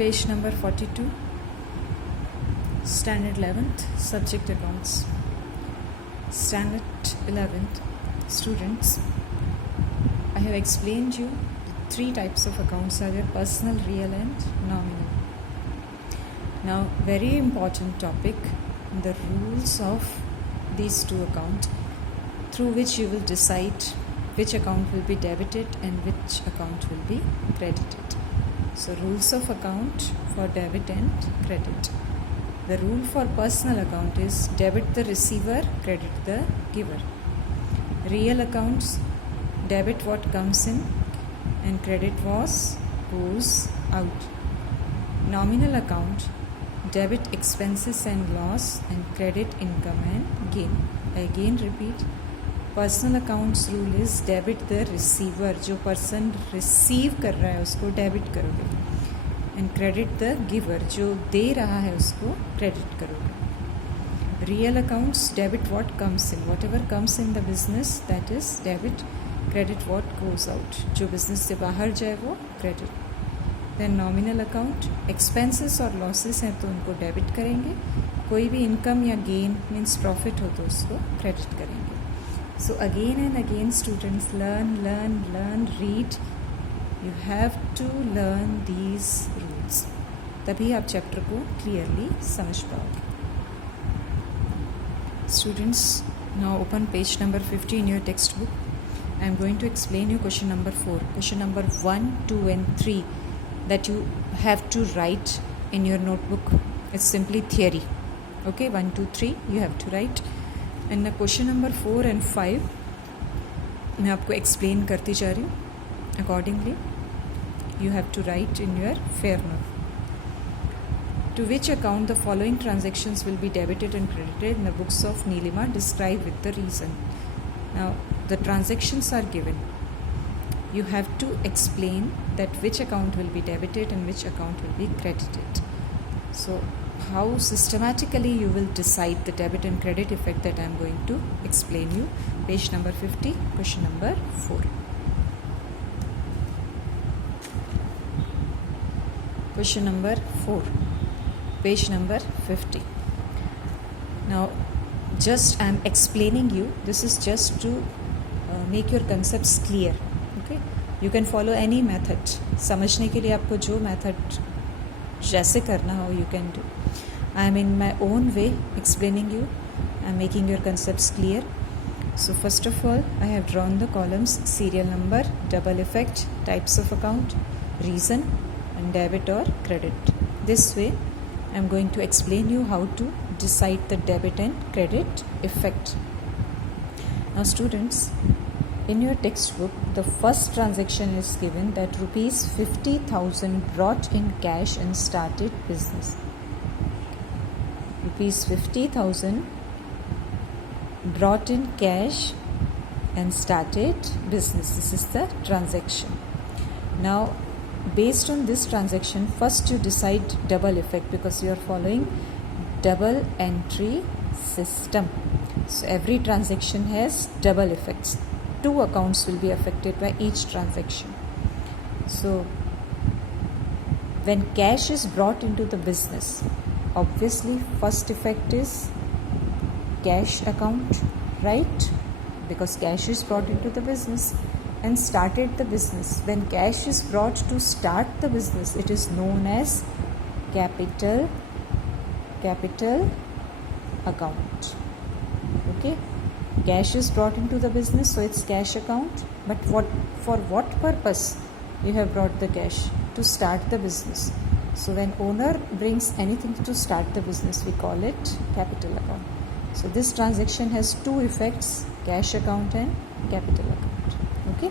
Page number 42, Standard 11th, Subject Accounts. Standard 11th, students, I have explained you the three types of accounts are there: personal, real and nominal. Now, very important topic, the rules of these two accounts through which you will decide which account will be debited and which account will be credited. So, rules of account for debit and credit. The rule for personal account is debit the receiver, credit the giver. Real accounts, debit what comes in and credit what goes out. Nominal account, debit expenses and loss and credit income and gain. I again repeat, personal accounts rule is debit the receiver, जो person receive कर रहा है उसको debit करोगे, and credit the giver, जो दे रहा है उसको क्रेडिट करोगे. Real accounts, debit what comes in, whatever comes in the business that is debit, credit what goes out, जो बिजनेस से बाहर जाए वो credit. Then nominal account, expenses और लॉसेस हैं तो उनको डेबिट करेंगे, कोई भी इनकम या गेन मीन्स प्रॉफिट हो तो उसको क्रेडिट करेंगे. So again and again students, learn, read. You have to learn these rules. तभी आप चैप्टर को क्लियरली समझ पाओगे. Students, now open page number 50 in your textbook. I am going to explain you question number 4. Question number 1, 2 and 3 that you have to write in your notebook. It's simply theory. Okay, 1, 2, 3 you have to write. And question number 4 and 5 मैं आपको explain करती जा रही हूँ. Accordingly you have to write in your fair note. To which account the following transactions will be debited and credited in the books of Nilima, describe with the reason. Now the transactions are given. You have to explain that which account will be debited and which account will be credited. So how systematically you will decide the debit and credit effect that I am going to explain you. Page number 50, question number 4. Question number 4, page number 50. Now just I am explaining you, this is just to make your concepts clear. Okay, you can follow any method. समझने के लिए आपको जो method जैसे करना हो you can do. I am in my own way explaining you. I am making your concepts clear. So first of all, I have drawn the columns: serial number, double effect, types of account, reason, and debit or credit. This way, I am going to explain you how to decide the debit and credit effect. Now students, in your textbook, the first transaction is given that rupees 50,000 brought in cash and started business. Rupees 50,000 brought in cash and started business. This is the transaction. Now, based on this transaction, first you decide double effect because you are following double entry system. So every transaction has double effects. Two accounts will be affected by each transaction. So when cash is brought into the business, obviously first effect is cash account, right? Because cash is brought into the business and started the business. When cash is brought to start the business, it is known as capital account. Okay, cash is brought into the business, so it's cash account. But for what purpose you have brought the cash? To start the business. So when owner brings anything to start the business, we call it capital account. So this transaction has two effects: cash account and capital account. Okay,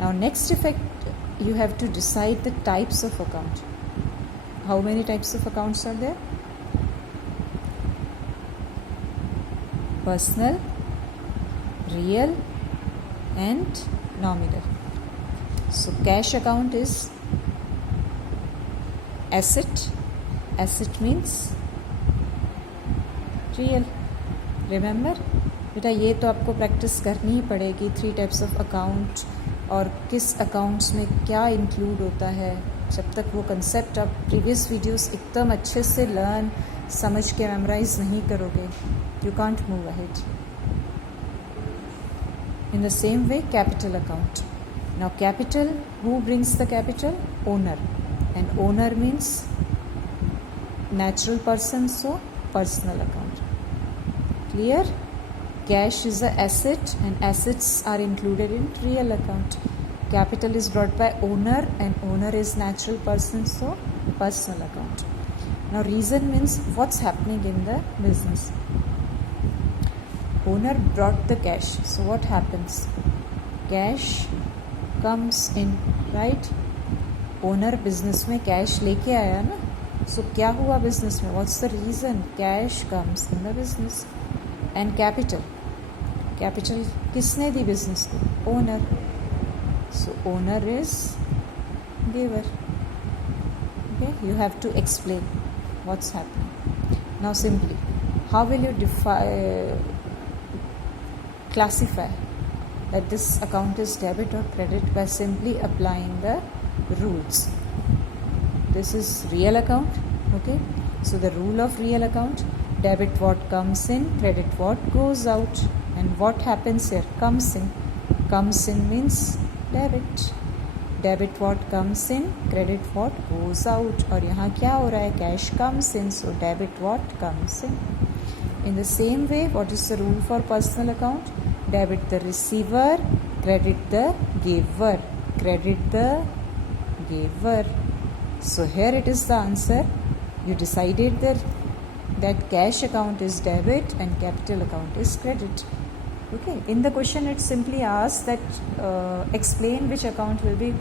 now next effect, you have to decide the types of account. How many types of accounts are there? Personal, real and nominal. So cash account is asset means real. Remember बेटा, ये तो आपको practice करनी ही पड़ेगी. 3 types of account और किस accounts में क्या इंक्लूड होता है, जब तक वो कंसेप्ट आप प्रीवियस वीडियोस एकदम अच्छे से लर्न समझ के मेमोराइज नहीं करोगे, you can't move ahead. In the same way, capital account. Now capital, who brings the capital? Owner. And owner means natural person, so personal account. Clear? Cash is an asset and assets are included in real account. Capital is brought by owner and owner is natural person, so personal account. Now reason means what's happening in the business. Owner brought the cash, so what happens? Cash comes in, right? Owner business में cash लेके आया ना, so क्या हुआ business में? What's the reason? Cash comes in the business. And capital किसने दी business को? Owner. So owner is giver. Okay, you have to explain what's happening. Now simply, how will you classify that this account is debit or credit? By simply applying the rules. This is real account, okay? So the rule of real account, debit what comes in, credit what goes out. And what happens here? Comes in. Comes in means debit. Debit what comes in, credit what goes out. और यहाँ क्या हो रहा है? Cash comes in, so debit what comes in. In the same way, what is the rule for personal account? Debit the receiver, credit the giver. Credit the giver. So here it is the answer. You decided that cash account is debit and capital account is credit. Okay. In the question it simply asks that explain which account will be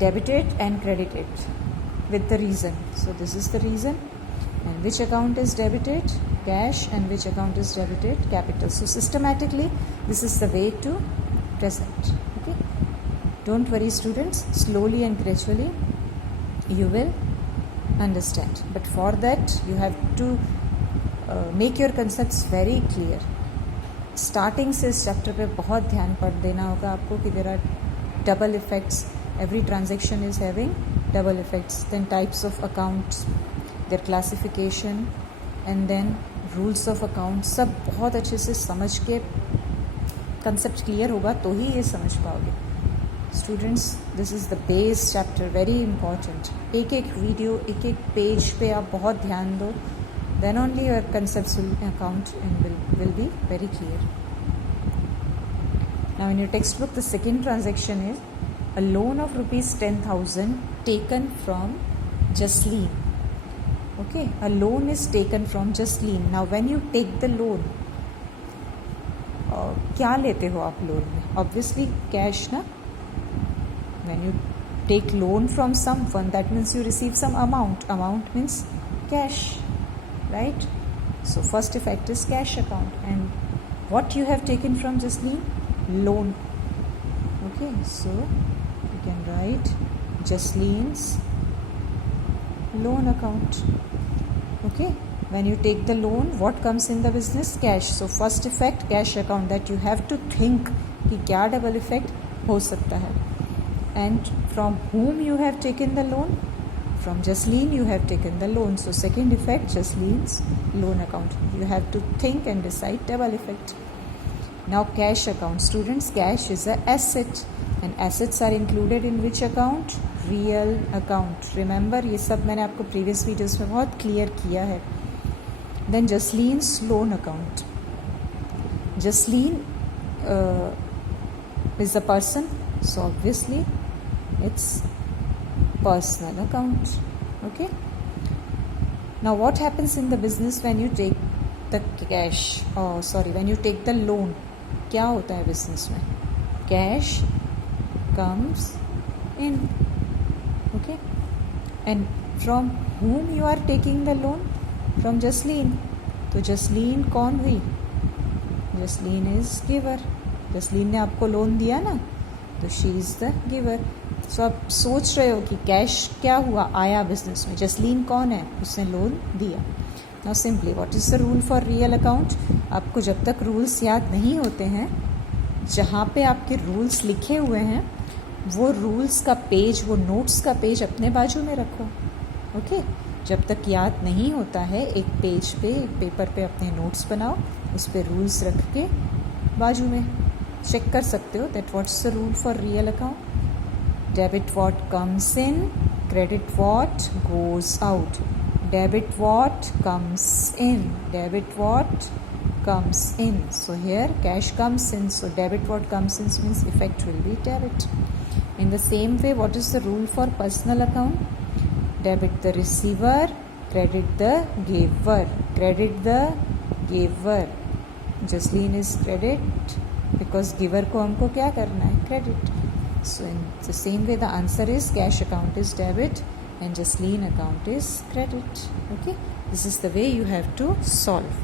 debited and credited with the reason. So this is the reason. And which account is debited? Cash. And which account is debited? Capital. So systematically this is the way to present. Okay. Don't worry students, slowly and gradually you will understand. But for that you have to make your concepts very clear. Starting से इस chapter पे बहुत ध्यान पर देना होगा आपको कि there are double effects. Every transaction is having double effects. Then types of accounts, their classification and then rules of account. सब बहुत अच्छे से समझ के कंसेप्ट क्लियर होगा तो ही ये समझ पाओगे. Students, this is the base chapter, very important. एक एक वीडियो, एक एक पेज पे आप बहुत ध्यान दो. Then only your concepts will account and will be very clear. Now in your textbook, the second transaction is a loan of rupees 10,000 taken from Jasleen. Okay, a loan is taken from Jasleen. Now when you take the loan, क्या लेते हो आप loan में? Obviously cash ना. When you take loan from someone, that means you receive some amount. Amount means cash. Right? So first effect is cash account. And what you have taken from Jasleen? Loan. Okay, so you can write Jasleen's loan account. Okay, when you take the loan, what comes in the business? Cash. So first effect, cash account. That you have to think कि क्या double effect हो सकता है. And from whom you have taken the loan? From Jasleen you have taken the loan. So second effect, Jasleen's loan account. You have to think and decide double effect. Now cash account. Students, cash is an asset and assets are included in which account? Real account. Remember, ये सब मैंने आपको previous videos में बहुत clear किया है. Then Jasleen's loan account. Jasleen is the person, so obviously it's personal account. Okay, now what happens in the business when you take the cash, when you take the loan? क्या होता है business में? Cash comes in. Okay, and from whom you are taking the loan? From Jasleen. तो Jasleen कौन हुई? Jasleen is giver. Jasleen ने आपको loan दिया ना, तो she is the giver. सो आप सोच रहे हो कि कैश क्या हुआ, आया बिजनेस में. जसलीन कौन है? उसने लोन दिया. Now simply what is the rule for real account? आपको जब तक रूल्स याद नहीं होते हैं, जहाँ पे आपके रूल्स लिखे हुए हैं वो रूल्स का पेज, वो नोट्स का पेज अपने बाजू में रखो. ओके, जब तक याद नहीं होता है एक पेज पे, एक पेपर पे अपने नोट्स बनाओ, उस पर रूल्स रख के बाजू में चेक कर सकते हो that what's the rule for real account. Debit what comes in, credit what goes out. Debit what comes in, debit what comes in. So here cash comes in, so debit what comes in means effect will be debit. In the same way, what is the rule for personal account? Debit the receiver, credit the giver. Credit the giver. Jasleen is credit because giver को हमको क्या करना है? Credit. So in the same way, the answer is cash account is debit and Jasleen account is credit. Okay, this is the way you have to solve.